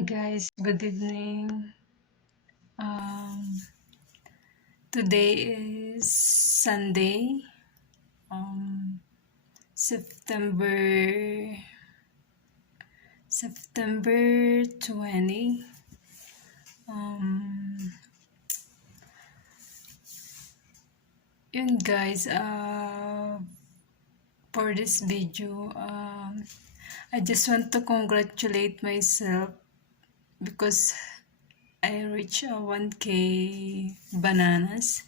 Hi guys, good evening. Um, Today is Sunday, um, September September 20. Um, Yun guys, for this video, I just want to congratulate myself because I reached 1K bananas.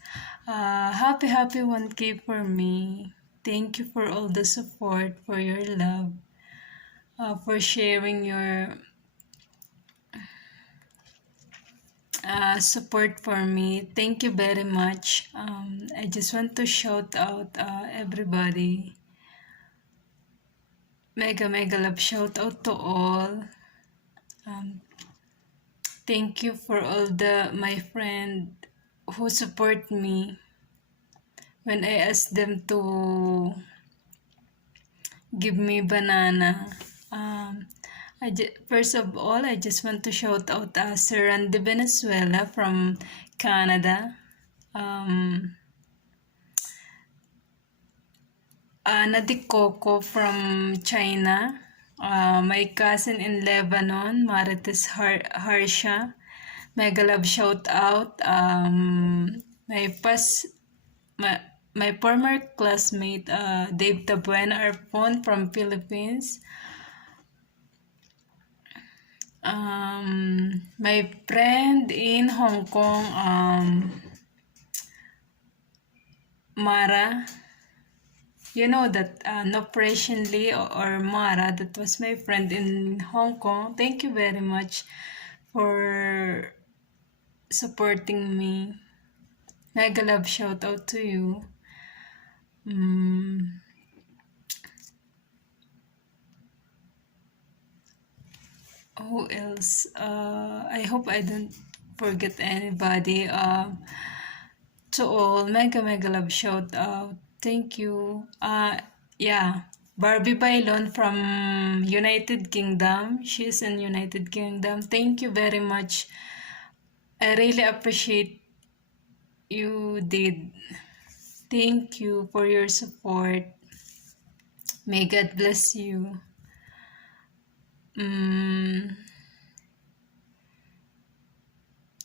Happy 1K for me. Thank you for all the support, for your love, for sharing your support for me. Thank you very much. I just want to shout out everybody. Mega love shout out to all. Um, Thank you for all my friend who support me when I ask them to give me banana. First of all, I just want to shout out Sir Randy Venezuela from Canada. Nadik Coco from China. My cousin in Lebanon, Marites Harsha. Mega love shout out. My past my former classmate, Dave Tabuena Arpon from Philippines. My friend in Hong Kong, Mara. You know that Operation Lee or Mara, that was my friend in Hong Kong. Thank you very much for supporting me. Mega love shout out to you. Who else? I hope I don't forget anybody. To all, mega love shout out. Thank you. Yeah, Barbie Bailon from United Kingdom. She's in United Kingdom. Thank you very much. I really appreciate you did. Thank you for your support. May God bless you.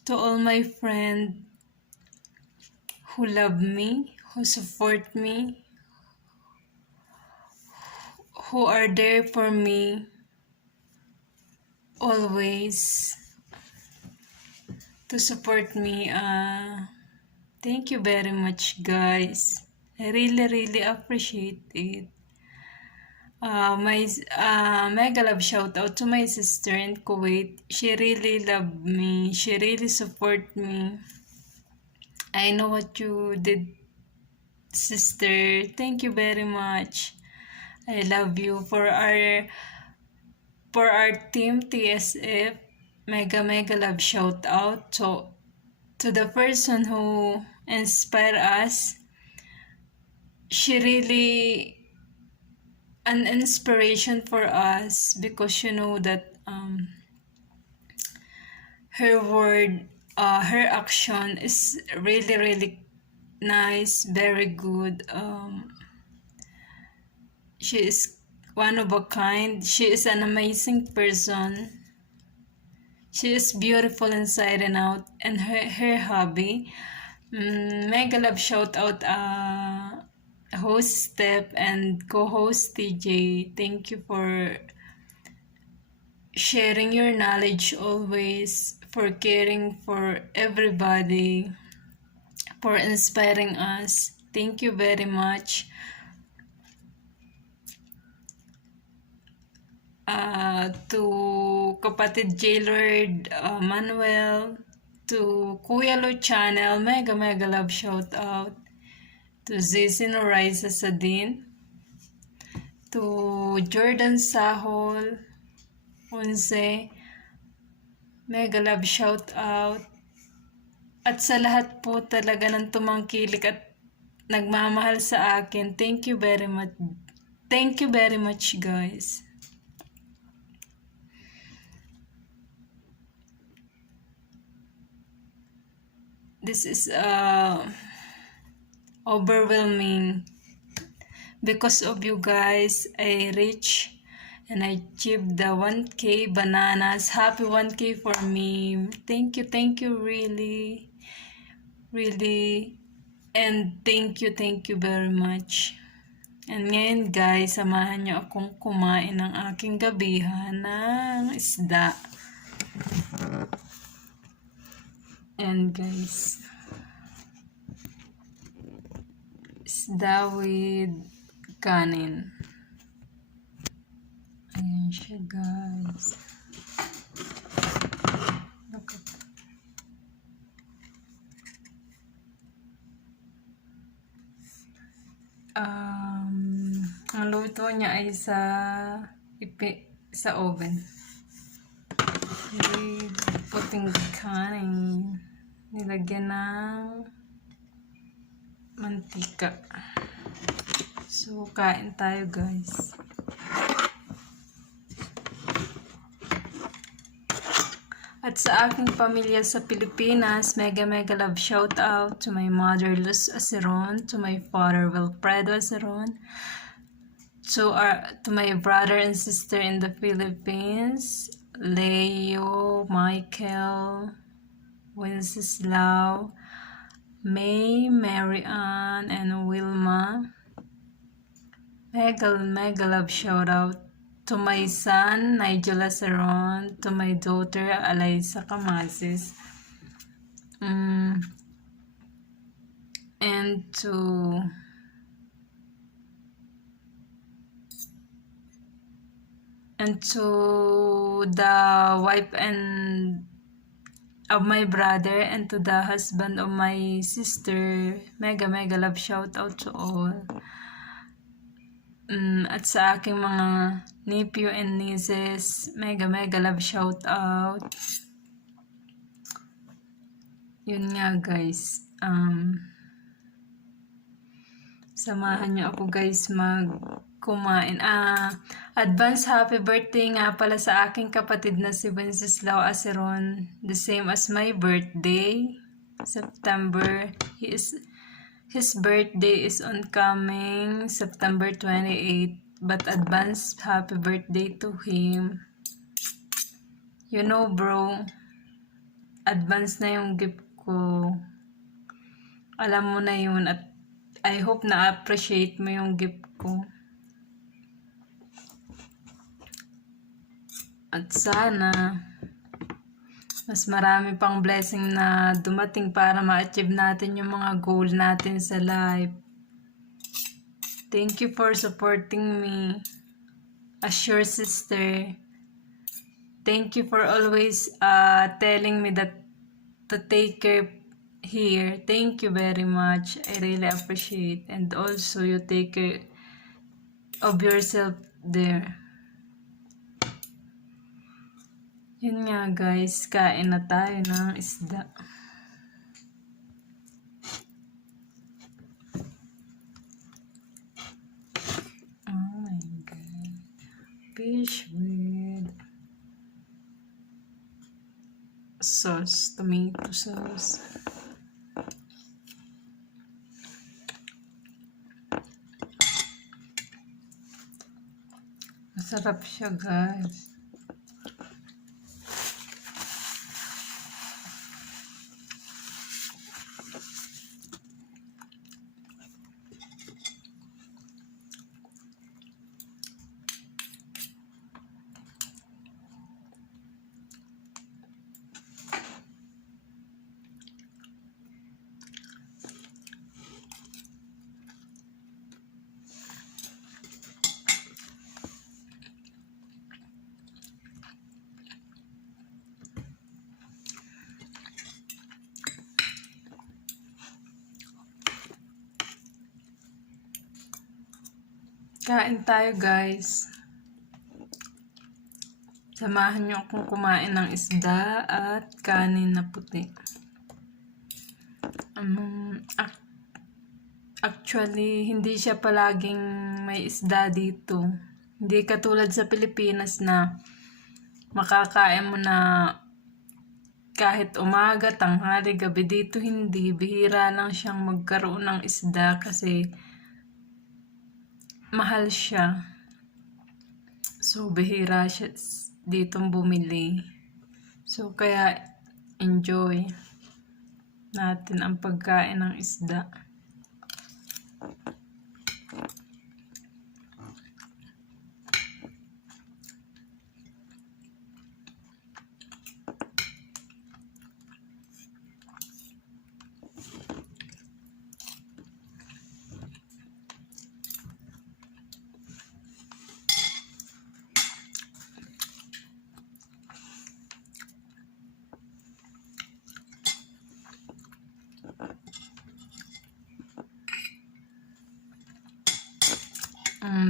To all my friends who love me, who support me, who are there for me always to support me. Thank you very much, guys. I really appreciate it. My mega love shout out to my sister in Kuwait. She really loved me. She really support me. I know what you did, sister. Thank you very much. I love you. For our team TSF, mega love shout out to the person who inspired us. She really an inspiration for us because you know that her word, her action is really nice, very good. She is one of a kind. She is an amazing person. She is beautiful inside and out, and her hobby. Mega love shout out host Step and co-host TJ. Thank you for sharing your knowledge always, for caring for everybody, for inspiring us. Thank you very much. To kapatid Jailord Manuel, to Kuya Lo Channel, mega love shout out. To Zizi Noraiza Sadin, to Jordan Sahol, Unse, mega love shout out. At sa lahat po talaga ng tumangkilik at nagmamahal sa akin, thank you very much. Thank you very much, guys. this is overwhelming. Because of you guys, I reach and I achieved the 1K bananas. Happy 1K for me. Thank you really, really. And thank you very much. And ngayon guys, samahan niyo akong kumain ng aking gabihan ng isda. And guys, isda with kanin. Ayan siya guys. Look at ang luto niya ay sa oven. With puting kanin. Nilagyan ng mantika. So, kain tayo guys. At sa aking pamilya sa Pilipinas, mega love shout out to my mother Luz Aceron, to my father Wilfredo Aceron, to my brother and sister in the Philippines, Leo, Michael, Wenceslao, May, Mary Ann, and Wilma. Mega love shout out to my son, Nigel Aceron, to my daughter, Alaysa Camasis, and to the wife and of my brother, and to the husband of my sister. Mega love shout out to all. At sa aking mga nephew and nieces, mega love shout out. Yun nga guys, samahan niyo ako guys kumain. Advance happy birthday nga pala sa aking kapatid na si Wenceslao Aceron, the same as my birthday, September. His birthday is oncoming September 28, but advance happy birthday to him. You know bro, advance na yung gift ko. Alam mo na yun, at I hope na appreciate mo yung gift ko. At sana mas marami pang blessing na dumating para ma-achieve natin yung mga goal natin sa life. Thank you for supporting me as your sister. Thank you for always telling me that to take care here. Thank you very much. I really appreciate. And also you take care of yourself there. Yun nga guys, kain na tayo ng isda. Oh my god. Fish with sauce, tomato sauce. Masarap siya guys. Kain tayo guys. Samahan niyo akong kumain ng isda at kanin na puti. Actually, hindi siya palaging may isda dito. Hindi katulad sa Pilipinas na makakain mo na kahit umaga, tanghali, gabi dito hindi. Bihira lang siyang magkaroon ng isda kasi mahal siya. So, bihira siya ditong bumili. So, kaya enjoy natin ang pagkain ng isda.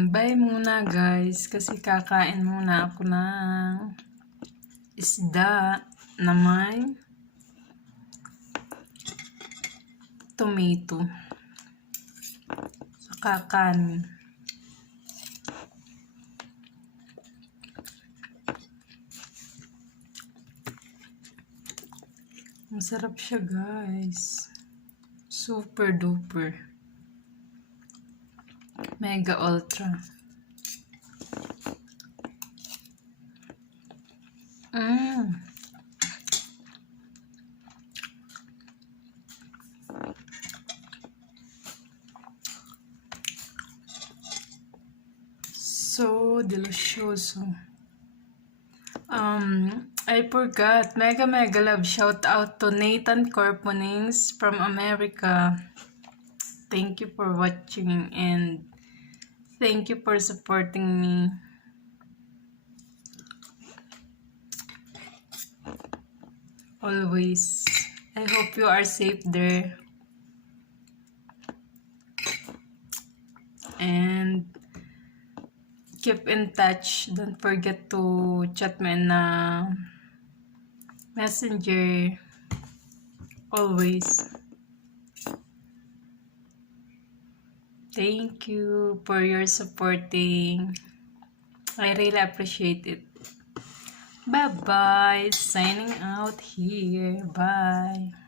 Bye muna guys kasi kakain muna ako ng isda na may tomato saka kanin. Masarap siya guys. Super duper. Mega ultra. So delicioso. I forgot. Mega love shout out to Nathan Corponings from America. Thank you for watching and thank you for supporting me. Always. I hope you are safe there. And keep in touch. Don't forget to chat me in Messenger. Always. Thank you for your supporting. I really appreciate it. Bye-bye. Signing out here. Bye.